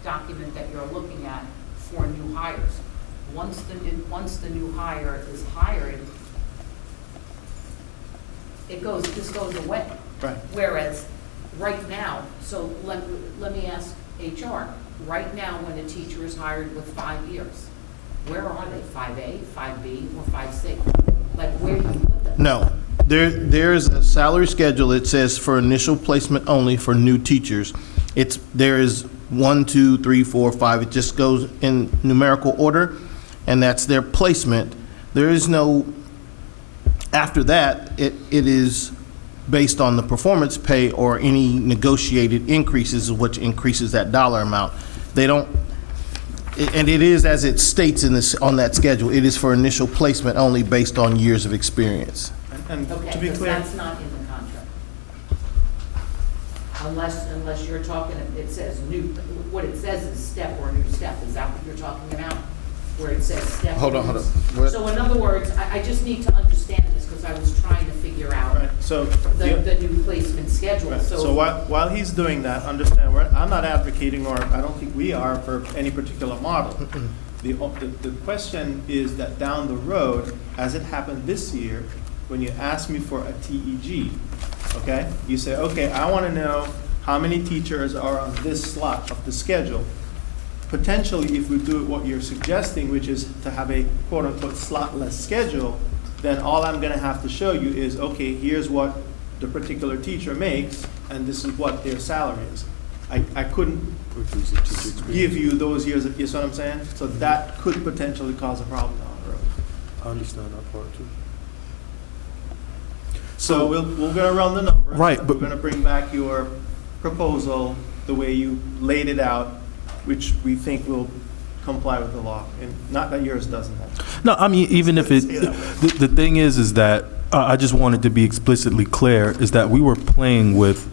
document that you're looking at for new hires. Once the new hire is hired, this goes away. Right. Whereas right now, so let me ask HR, right now when a teacher is hired with 5 years, where are they? 5A, 5B, or 5C? Like, where do you put them? No, there's a salary schedule. It says for initial placement only for new teachers. There is 1, 2, 3, 4, 5. It just goes in numerical order, and that's their placement. There is no, after that, it is based on the performance pay or any negotiated increases, which increases that dollar amount. They don't, and it is as it states on that schedule, it is for initial placement only based on years of experience. And Okay, to be because clear, that's not in the contract. Unless you're talking, it says new, what it says is step or new step. Is that what you're talking about? Where it says step? Hold or on, new hold on. step? What? So in other words, I just need to understand this because I was trying to figure out right, so. the new placement schedule. Right. So while he's doing that, understand, I'm not advocating, or I don't think we are, for any particular model. The question is that down the road, as it happened this year, when you ask me for a TEG, okay? You say, okay, I want to know how many teachers are on this slot of the schedule. Potentially, if we do what you're suggesting, which is to have a quote-unquote slotless schedule, then all I'm going to have to show you is, okay, here's what the particular teacher makes, and this is what their salary is. I couldn't give you those years, you see what I'm saying? So that could potentially cause a problem down the road. I understand that part too. So we're going to run the numbers. Right, We're but- going to bring back your proposal the way you laid it out, which we think will comply with the law. And not that yours doesn't. No, I mean, even if it, Say that way. the thing is that I just wanted to be explicitly clear, is that we were playing with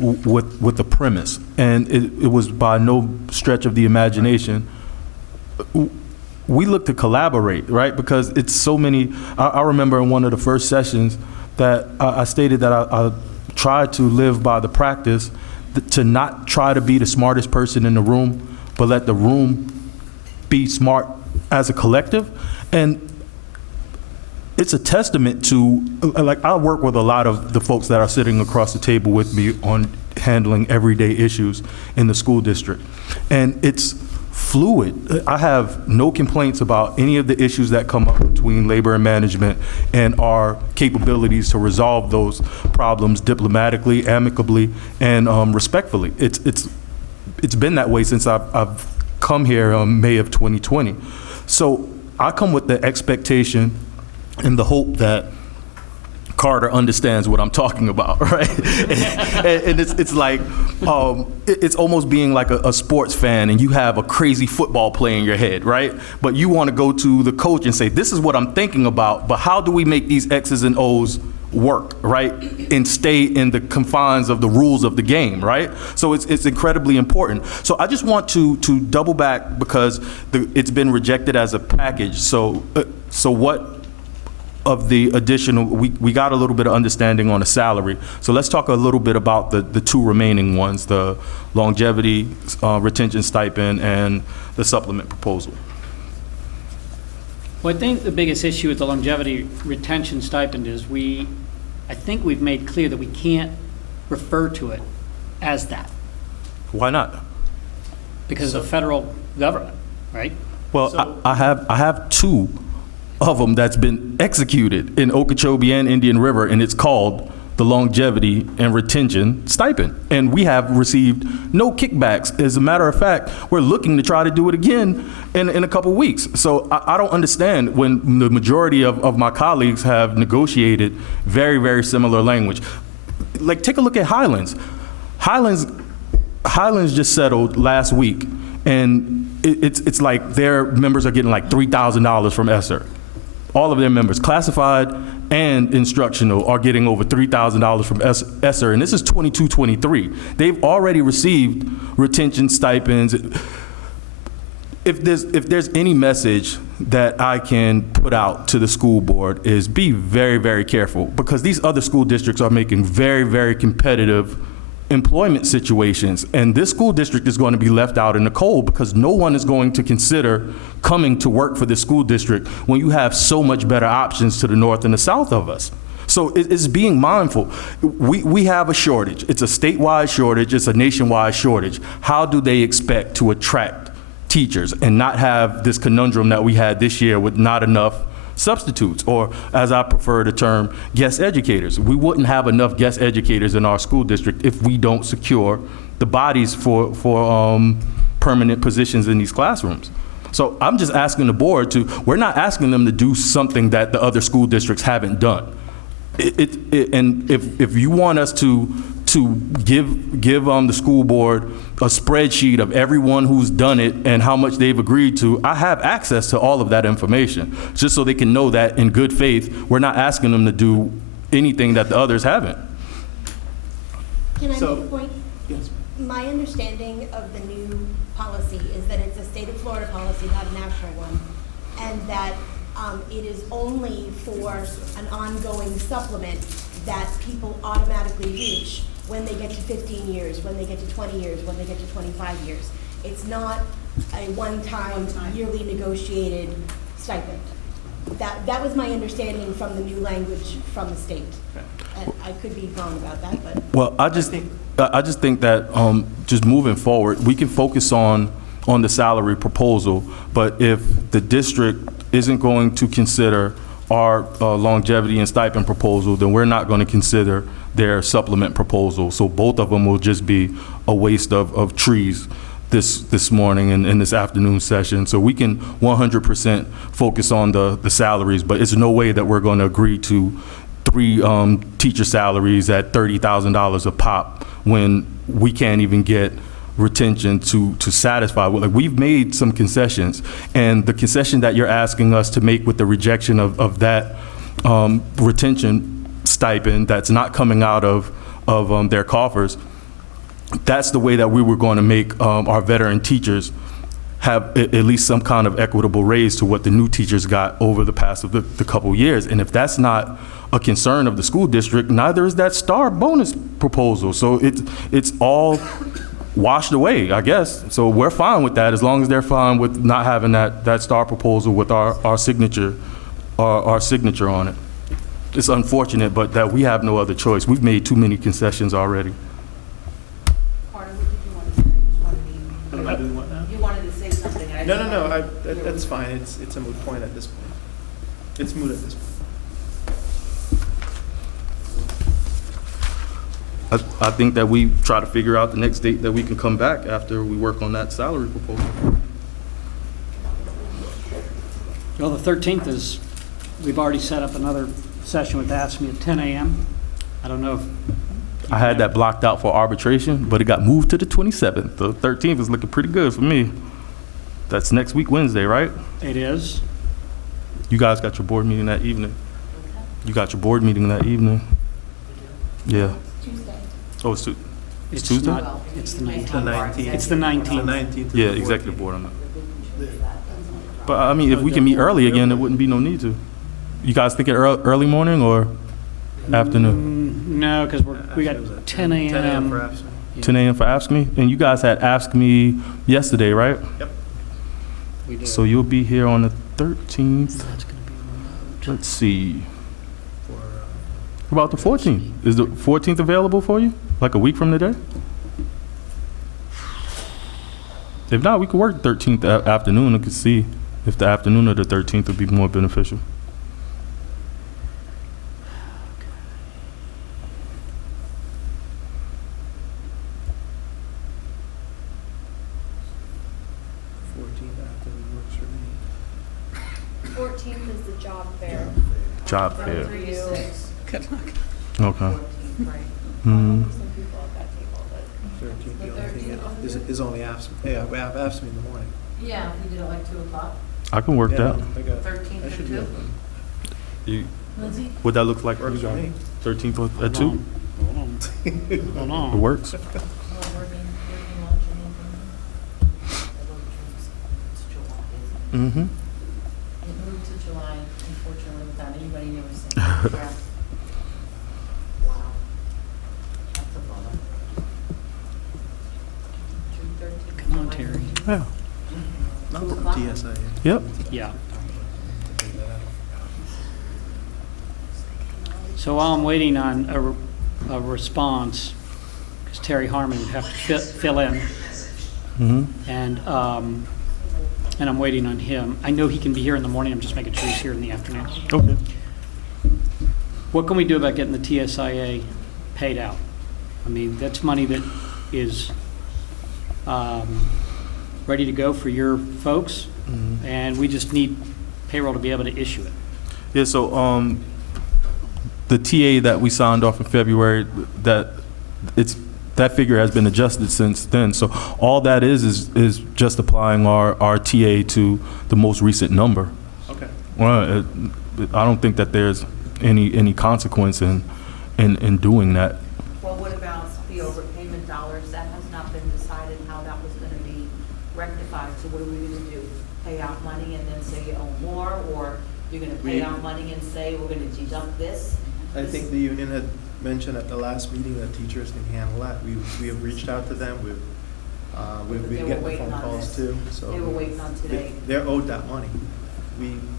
the premise, and it was by no stretch of the imagination. We look to collaborate, right? Because it's so many. I remember in one of the first sessions that I stated that I tried to live by the practice to not try to be the smartest person in the room, but let the room be smart as a collective. And it's a testament to, like, I work with a lot of the folks that are sitting across the table with me on handling everyday issues in the school district. And it's fluid. I have no complaints about any of the issues that come up between labor and management and our capabilities to resolve those problems diplomatically, amicably, and respectfully. It's been that way since I've come here in May of 2020. So I come with the expectation and the hope that Carter understands what I'm talking about, right? and it's like, it's almost being like a sports fan and you have a crazy football play in your head, right? But you want to go to the coach and say, this is what I'm thinking about, but how do we make these X's and O's work, right? And stay in the confines of the rules of the game, right? So it's incredibly important. So I just want to double back because it's been rejected as a package. So what of the additional, we got a little bit of understanding on the salary. So let's talk a little bit about the two remaining ones, the longevity retention stipend and the supplement proposal. Well, I think the biggest issue with the longevity retention stipend is I think we've made clear that we can't refer to it as that Why not? because of the federal government, right? Well, So- I have two of them that's been executed in Okeechobee and Indian River, and it's called the longevity and retention stipend. And we have received no kickbacks. As a matter of fact, we're looking to try to do it again in a couple weeks. So I don't understand when the majority of my colleagues have negotiated very, very similar language. Like, take a look at Highlands. Highlands just settled last week, and it's like their members are getting like $3,000 from ESSER. All of their members, classified and instructional, are getting over $3,000 from ESSER, and this is 22-23. They've already received retention stipends. If there's any message that I can put out to the school board is be very, very careful, because these other school districts are making very, very competitive employment situations, and this school district is going to be left out in the cold because no one is going to consider coming to work for this school district when you have so much better options to the north and the south of us. So it's being mindful. We have a shortage. It's a statewide shortage. It's a nationwide shortage. How do they expect to attract teachers and not have this conundrum that we had this year with not enough substitutes, or as I prefer the term, guest educators? We wouldn't have enough guest educators in our school district if we don't secure the bodies for permanent positions in these classrooms. So I'm just asking the board we're not asking them to do something that the other school districts haven't done. And if you want us to give the school board a spreadsheet of everyone who's done it and how much they've agreed to, I have access to all of that information, just so they can know that in good faith, we're not asking them to do anything that the others haven't. Can I So- make a point? Yes. My understanding of the new policy is that it's a state of Florida policy, not a national one, and that it is only for an ongoing supplement that people automatically reach when they get to 15 years, when they get to 20 years, when they get to 25 years. It's not a one-time yearly negotiated stipend. That was my understanding from the new language from the state. I could be wrong about that, but. Well, I just think that just moving forward, we can focus on the salary proposal, but if the district isn't going to consider our longevity and stipend proposal, then we're not going to consider their supplement proposal. So both of them will just be a waste of trees this morning and in this afternoon session. So we can 100% focus on the salaries, but it's no way that we're going to agree to 3 teacher salaries at $30,000 a pop when we can't even get retention to satisfy. Like, we've made some concessions, and the concession that you're asking us to make with the rejection of that retention stipend that's not coming out of their coffers, that's the way that we were going to make our veteran teachers have at least some kind of equitable raise to what the new teachers got over the past of the couple years. And if that's not a concern of the school district, neither is that STAR bonus proposal. So it's all washed away, I guess. So we're fine with that, as long as they're fine with not having that STAR proposal with our signature on it. It's unfortunate, but that we have no other choice. We've made too many concessions already. Carter, what did you want to say? I just wanted to be- Am I doing what now? You wanted to say something. and I just No, wanted- that's fine. It's a moot point at this point. It's moot at this point. I think that we try to figure out the next date that we can come back after we work on that salary proposal. Well, the 13th is, we've already set up another session with AFSCME at 10 a.m. I don't know if. I had that blocked out for arbitration, but it got moved to the 27th. The 13th is looking pretty good for me. That's next week, Wednesday, right? It is. You guys got your board meeting that evening? You got your board meeting that evening? Yeah. Tuesday. Oh, it's It's Tuesday? not, it's the 19th. The 19th. It's the 19th. 19th. Yeah, executive board on that. But I mean, if we can meet early again, there wouldn't be no need to. You guys thinking early morning or afternoon? No, because we got 10 a.m. 10 a.m. for AFSCME. 10 a.m. for AFSCME? And you guys had AFSCME yesterday, right? Yep. We do. So you'll be here on the 13th. So that's gonna be remote. Let's see. For, What about the 14th? Is the 14th available for you? Like a week from today? If not, we could work 13th afternoon. I could see if the afternoon of the 13th would be more beneficial. me. 14th is the job fair. Job fair. 3 to 6. Good luck. Okay. Right. Mhm. Some people at that table, but 13th, The the only thing 13th is only AFSCME. Yeah, we have AFSCME in the morning. Yeah, if we did it like 2 o'clock, I can work Yeah, that. I got, 13th I at should be 2. open. You, Lindsay? what that looks like for you Works for guys? me. 13th at Hold 2? on. Hold on. It works. Well, working lunch and anything. Mm-hmm. It moved to July, unfortunately, without anybody noticing. Yeah. Wow. That's a bummer. June 13th. Come on, Terry. Yeah. Not 2 the o'clock? TSIA. Yep. Yeah. So while I'm waiting on a response, because Terry Harmon would have to fill in, Mm-hmm. and I'm waiting on him. I know he can be here in the morning, I'm just making sure he's here in the afternoon. Okay. What can we do about getting the TSIA paid out? I mean, that's money that is ready to go for your folks, Mhm. and we just need payroll to be able to issue it. Yeah, so the TA that we signed off in February, that figure has been adjusted since then. So all that is just applying our TA to the most recent number. Okay. Well, I don't think that there's any consequence in doing that. Well, what about the overpayment dollars? That has not been decided how that was going to be rectified. So what are we going to do? Pay out money and then say you owe more? Or you're going to pay out money and say we're going to deduct this? I think the union had mentioned at the last meeting that teachers can handle that. We have reached out to them. We've They been were getting the waiting phone on calls this. too, so. They were waiting on today. They're owed that money.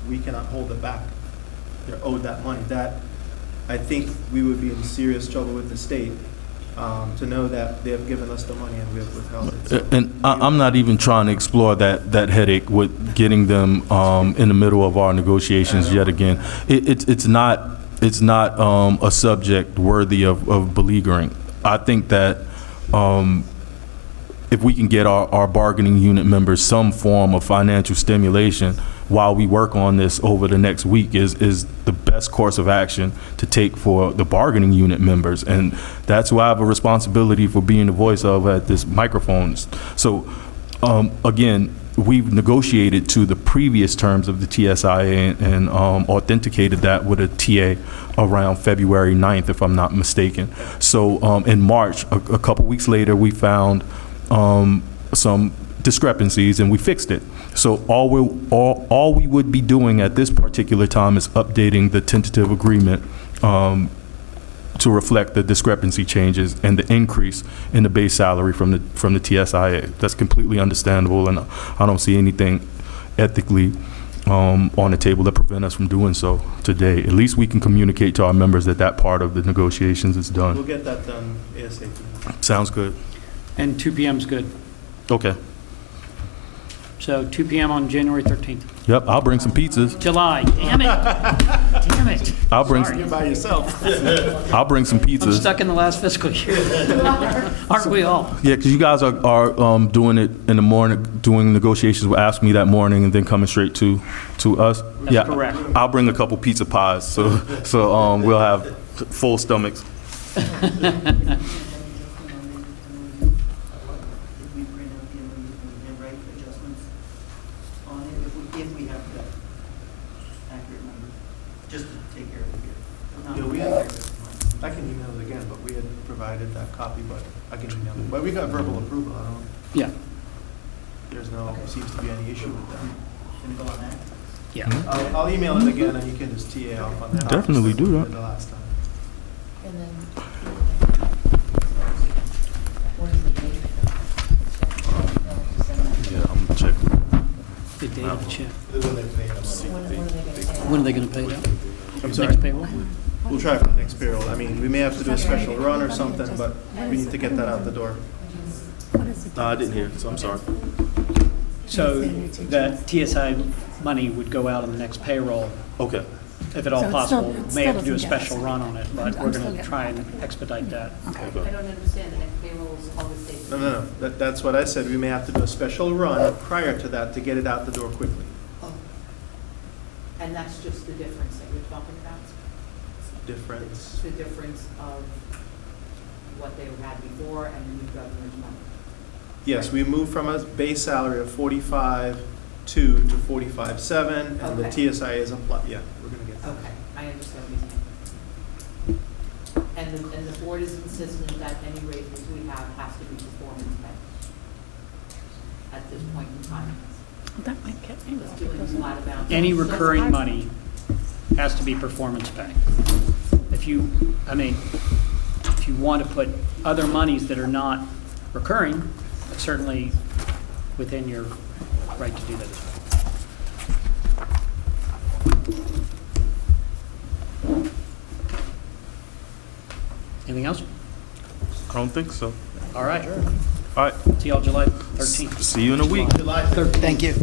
We cannot hold it back. They're owed that money. That, I think we would be in serious trouble with the state, to know that they have given us the money and we have withheld it. So And I'm not even trying to explore that headache with getting them in the middle of our negotiations yet again. It's not a subject worthy of beleaguering. I think that if we can get our bargaining unit members some form of financial stimulation while we work on this over the next week is the best course of action to take for the bargaining unit members. And that's who I have a responsibility for being the voice of at this microphone. So again, we've negotiated to the previous terms of the TSIA and authenticated that with a TA around February 9th, if I'm not mistaken. So in March, a couple weeks later, we found some discrepancies and we fixed it. So all we would be doing at this particular time is updating the tentative agreement to reflect the discrepancy changes and the increase in the base salary from the TSIA. That's completely understandable, and I don't see anything ethically on the table that prevent us from doing so today. At least we can communicate to our members that part of the negotiations is we'll done. get that done ASAP. Sounds good. And 2 p.m. is good. Okay. So 2 PM on January 13th. Yep, I'll bring some pizzas. July, damn it. Damn it. I'll bring, Sorry. You're by yourself. I'll bring some I'm pizzas. stuck in the last fiscal year. Aren't we all? Yeah, because you guys are doing it in the morning, doing negotiations with Ask Me that morning, and then coming straight to us. That's Yeah, correct. I'll bring a couple pizza pies, so we'll have full stomachs. I can email it again, but we had provided that copy, but I can email it. But we got verbal approval, I don't, Yeah, there's no, seems to be any issue with that. yeah. I'll email it again, and you can just TA off on that. Definitely do that. The last time. And then, Yeah, I'm gonna check. The date of the check. When they pay us. When are they going to pay it out? I'm sorry. Next payroll? We'll try for the next payroll. I mean, we may have to do a special run or something, but we need to get that out the door. No, I didn't hear, so I'm sorry. So that TSI money would go out on the next payroll, Okay. if at all So it still- possible. it May still have to do a doesn't get us. special run on it, but I'm we're still going to getting try and expedite that. I don't understand, the next payroll is August 8th. No. That's what I said. We may have to do a special run prior to that to get it out the door quickly. Oh. And that's just the difference that you're talking about? Difference. The difference of what they had before and the new governor's money? Yes, we moved from a base salary of 45.2 to 45.7, and the Okay. TSI is applied, yeah, we're gonna get that. Okay, I understand what you're saying. And the board is insistent that any raises we have has to be performance pay at this point in time. That might get me. Let's do it in flat amount. Any recurring money has to be performance pay. If you want to put other monies that are not recurring, it's certainly within your right to do that as well. Anything else? I don't think so. All right. All right, See y'all July 13th. see you in a week. Thank you.